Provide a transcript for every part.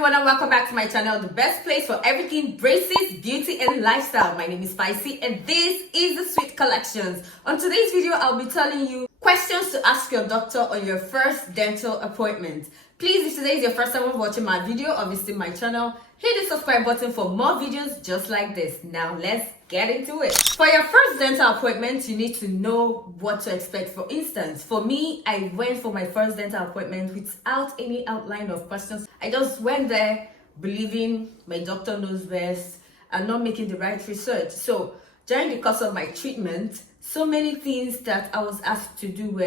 everyone and welcome back to my channel, the best place for everything braces, beauty and lifestyle. My name is Spicy and this is the Sweet Collections. On today's video, I'll be telling you questions to ask your doctor on your first dental appointment. Please, if today is your first time watching my video or visiting my channel, hit the subscribe button for more videos just like this. Now let's get into it. For your first dental appointment, you need to know what to expect. For instance, for me, I went for my first dental appointment without any outline of questions. I just went there believing my doctor knows best and not making the right research. So during the course of my treatment, so many things that I was asked to do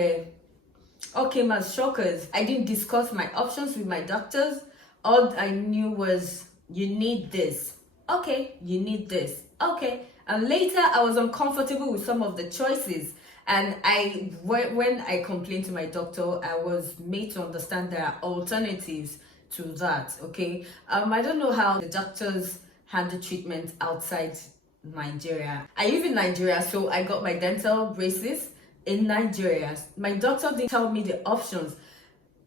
all came as shockers. I didn't discuss my options with my doctors. All I knew was, you need this. Okay, you need this. Okay. And later, I was uncomfortable with some of the choices. And when I complained to my doctor, I was made to understand there are alternatives to that. Okay. I don't know how the doctors handle treatment outside Nigeria. I live in Nigeria, so I got my dental braces in Nigeria. My doctor didn't tell me the options.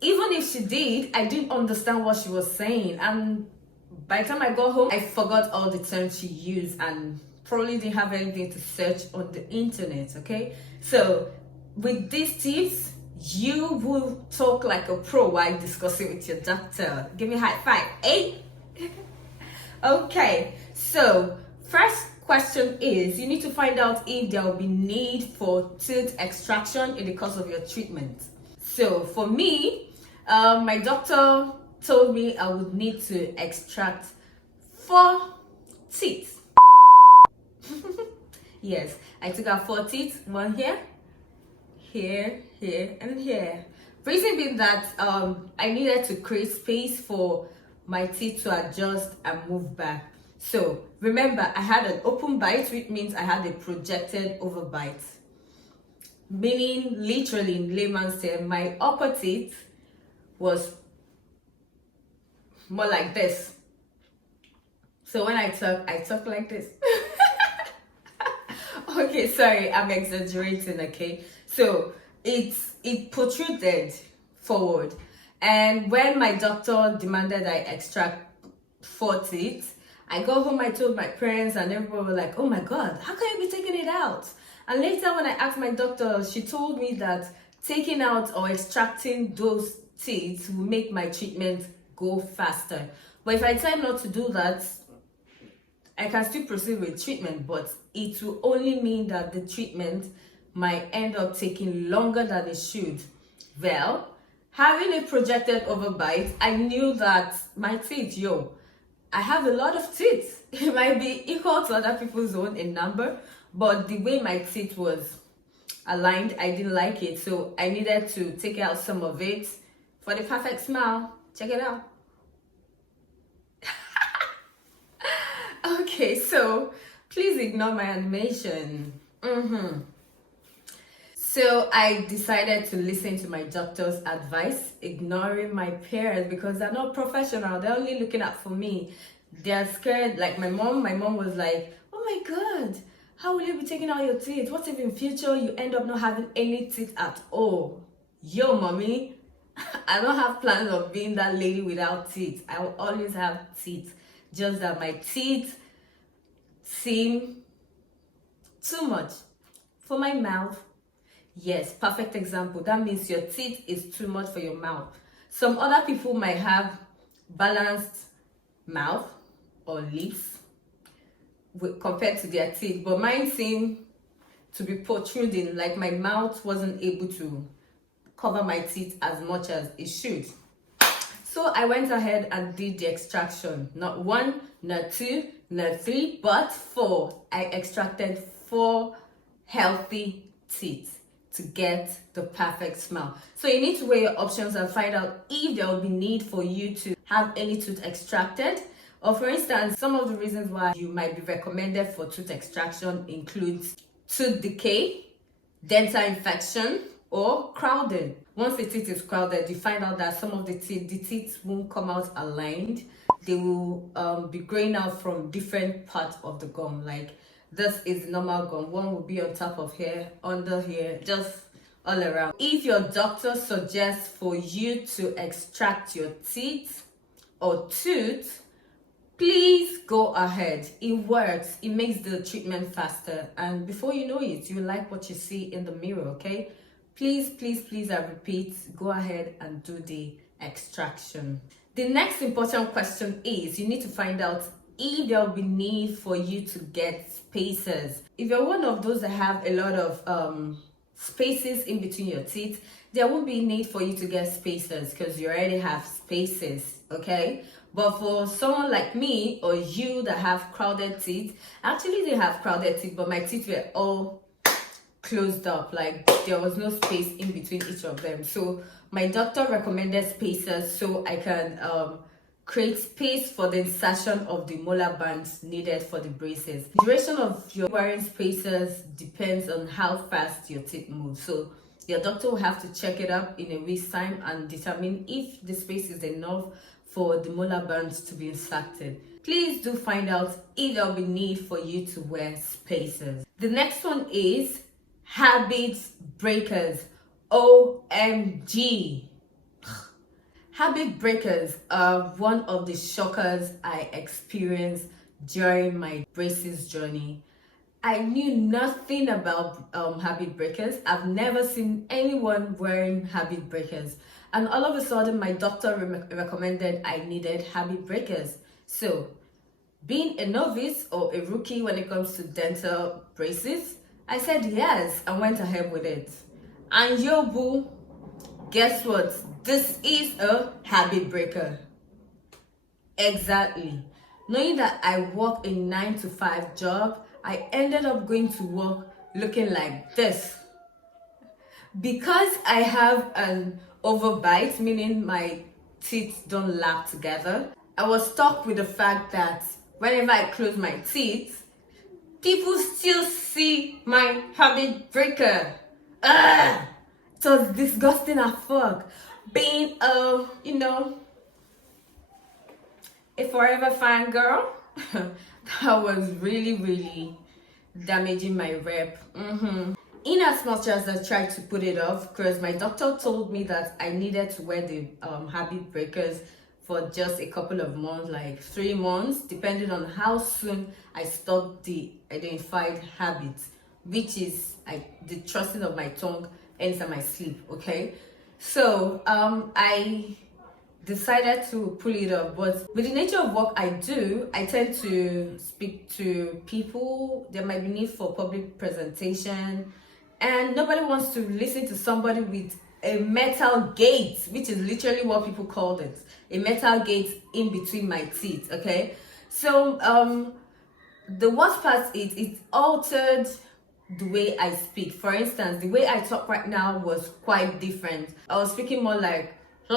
Even if she did, I didn't understand what she was saying. And by the time I got home, I forgot all the terms she used and probably didn't have anything to search on the internet. Okay, so with these tips, you will talk like a pro while discussing with your doctor. Give me a high five, eh? Okay, so first question is, you need to find out if there will be need for tooth extraction in the course of your treatment. So for me, my doctor told me I would need to extract 4 teeth. Yes, I took out 4 teeth, one here, here, and here. Reason being that I needed to create space for my teeth to adjust and move back. So remember, I had an open bite, which means I had a projected overbite. Meaning, literally in layman's terms, my upper teeth was more like this. So when I talk like this. Okay, sorry, I'm exaggerating, okay? So it protruded forward. And when my doctor demanded I extract 4 teeth, I got home, I told my parents and everyone were like, oh my God, how can you be taking it out? And later when I asked my doctor, she told me that taking out or extracting those teeth will make my treatment go faster. But if I decide not to do that, I can still proceed with treatment, but it will only mean that the treatment might end up taking longer than it should. Well, having a projected overbite, I knew that my teeth, I have a lot of teeth. It might be equal to other people's own in number, but the way my teeth was aligned, I didn't like it. So I needed to take out some of it for the perfect smile. Check it out. Okay, so please ignore my animation. So I decided to listen to my doctor's advice, ignoring my parents because they're not professional. They're only looking out for me. They're scared. Like my mom was like, oh my God, how will you be taking out your teeth? What if in future you end up not having any teeth at all? Yo, mommy, I don't have plans of being that lady without teeth. I will always have teeth. Just that my teeth seem too much for my mouth. Yes, perfect example. That means your teeth is too much for your mouth. Some other people might have balanced mouth or lips compared to their teeth, but mine seem to be protruding, like my mouth wasn't able to cover my teeth as much as it should. So I went ahead and did the extraction. Not 1, not 2, not 3, but 4. I extracted 4 healthy teeth to get the perfect smile. So you need to weigh your options and find out if there will be need for you to have any tooth extracted. Or for instance, some of the reasons why you might be recommended for tooth extraction includes tooth decay, dental infection, or crowding. Once the teeth is crowded, you find out that some of the teeth won't come out aligned. They will be growing out from different parts of the gum. Like this is normal gum. One will be on top of here, under here, just all around. If your doctor suggests for you to extract your teeth, or tooth, please go ahead. It works. It makes the treatment faster, and before you know it, you like what you see in the mirror. Okay, please, please, please, I repeat, go ahead and do the extraction. The next important question is you need to find out if there will be need for you to get spacers. If you're one of those that have a lot of spaces in between your teeth, there won't be need for you to get spacers because you already have spaces, okay? But for someone like me or you that have crowded teeth, actually they have crowded teeth, but my teeth were all closed up, like there was no space in between each of them. So my doctor recommended spacers so I can create space for the insertion of the molar bands needed for the braces. The duration of your wearing spacers depends on how fast your teeth move. So your doctor will have to check it up in a week's time and determine if the space is enough for the molar bands to be inserted. Please do find out if there will be need for you to wear spacers. The next one is habit breakers. OMG. Habit breakers are one of the shockers I experienced during my braces journey. I knew nothing about habit breakers. I've never seen anyone wearing habit breakers. And all of a sudden, my doctor recommended I needed habit breakers. So, being a novice or a rookie when it comes to dental braces, I said yes and went ahead with it. And yo boo, guess what? This is a habit breaker. Exactly. Knowing that I work a 9-to-5 job, I ended up going to work looking like this. Because I have an overbite, meaning my teeth don't lap together, I was stuck with the fact that whenever I close my teeth, people still see my habit breaker. Ugh! It was disgusting as fuck. Being a forever fan girl, that was really damaging my rep. In as much as I tried to put it off, because my doctor told me that I needed to wear the habit breakers for just a couple of months, like 3 months, depending on how soon I stopped the identified habits, which is the thrusting of my tongue anytime I sleep, okay? So I decided to pull it off, but with the nature of work I do, I tend to speak to people. There might be need for public presentation, and nobody wants to listen to somebody with a metal gate, which is literally what people called it, a metal gate in between my teeth, okay? So the worst part is it altered the way I speak. For instance, the way I talk right now was quite different. I was speaking more like I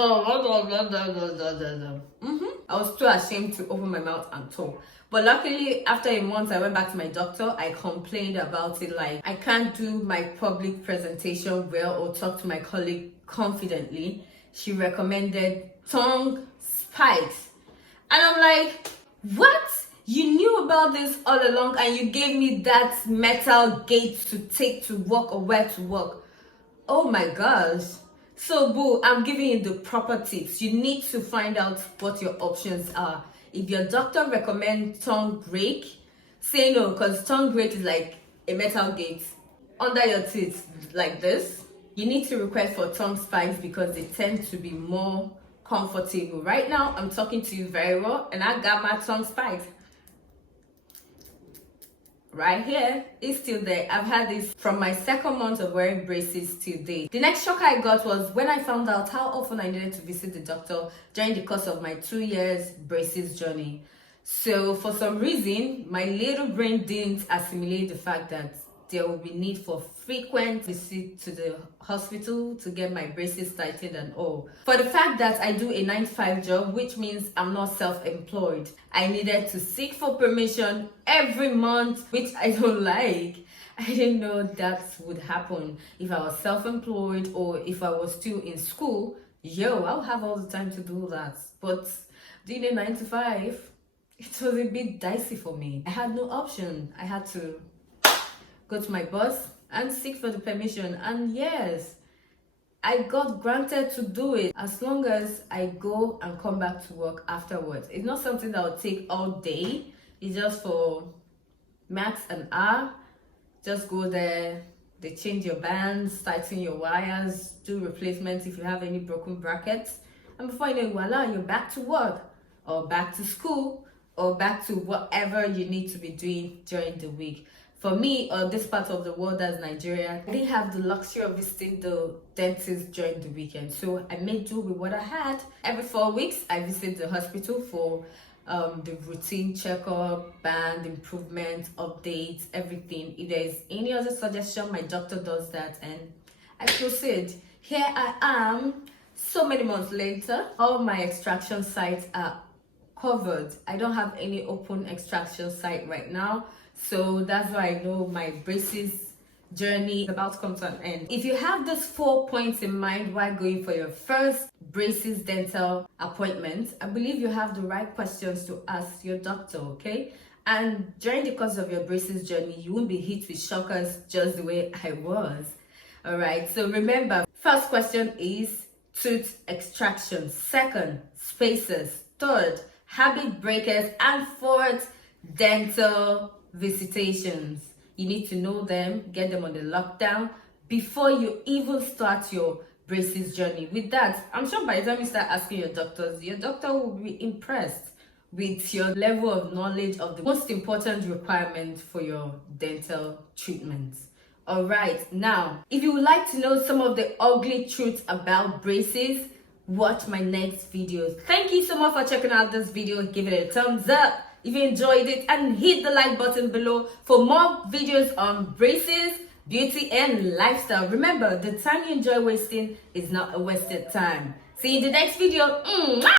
was too ashamed to open my mouth and talk. But luckily, after a month, I went back to my doctor. I complained about it, like I can't do my public presentation well or talk to my colleague confidently. She recommended tongue spikes. And I'm like, what? You knew about this all along and you gave me that metal gate to take to work or where to work. Oh my gosh. So boo, I'm giving you the proper tips. You need to find out what your options are. If your doctor recommends tongue break, say no, because tongue break is like a metal gate under your teeth like this. You need to request for tongue spikes because they tend to be more comfortable. Right now, I'm talking to you very well and I got my tongue spikes. Right here, it's still there. I've had this from my 2nd month of wearing braces till date. The next shock I got was when I found out how often I needed to visit the doctor during the course of my 2 years braces journey. So for some reason, my little brain didn't assimilate the fact that there will be need for frequent visit to the hospital to get my braces tightened and all. For the fact that I do a 9-to-5 job, which means I'm not self-employed, I needed to seek for permission every month, which I don't like. I didn't know that would happen if I was self-employed or if I was still in school. I'll have all the time to do that. But doing a 9-to-5, it was a bit dicey for me. I had no option. I had to go to my boss and seek for the permission. And yes, I got granted to do it as long as I go and come back to work afterwards. It's not something that will take all day. It's just for max an hour. Just go there, they change your bands, tighten your wires, do replacements if you have any broken brackets, and before you know it, voila, you're back to work or back to school or back to whatever you need to be doing during the week. For me, or this part of the world as Nigeria, I didn't have the luxury of visiting the dentist during the weekend, so I made do with what I had. Every 4 weeks, I visit the hospital for the routine checkup, band improvement, updates, everything. If there's any other suggestion, my doctor does that and I proceed. Here I am, so many months later. All my extraction sites are covered. I don't have any open extraction site right now, so that's why I know my braces journey is about to come to an end. If you have these 4 points in mind while going for your first braces dental appointment, I believe you have the right questions to ask your doctor, okay? And during the course of your braces journey, you won't be hit with shockers just the way I was. All right, so remember, first question is tooth extraction. Second, spacers. Third, habit breakers. And fourth, dental visitations. You need to know them, get them on the lockdown before you even start your braces journey. With that, I'm sure by the time you start asking your doctor will be impressed with your level of knowledge of the most important requirements for your dental treatments. All right, now, if you would like to know some of the ugly truths about braces, watch my next video. Thank you so much for checking out this video. Give it a thumbs up if you enjoyed it and hit the like button below for more videos on braces, beauty and lifestyle. Remember, the time you enjoy wasting is not a wasted time. See you in the next video. Mwah!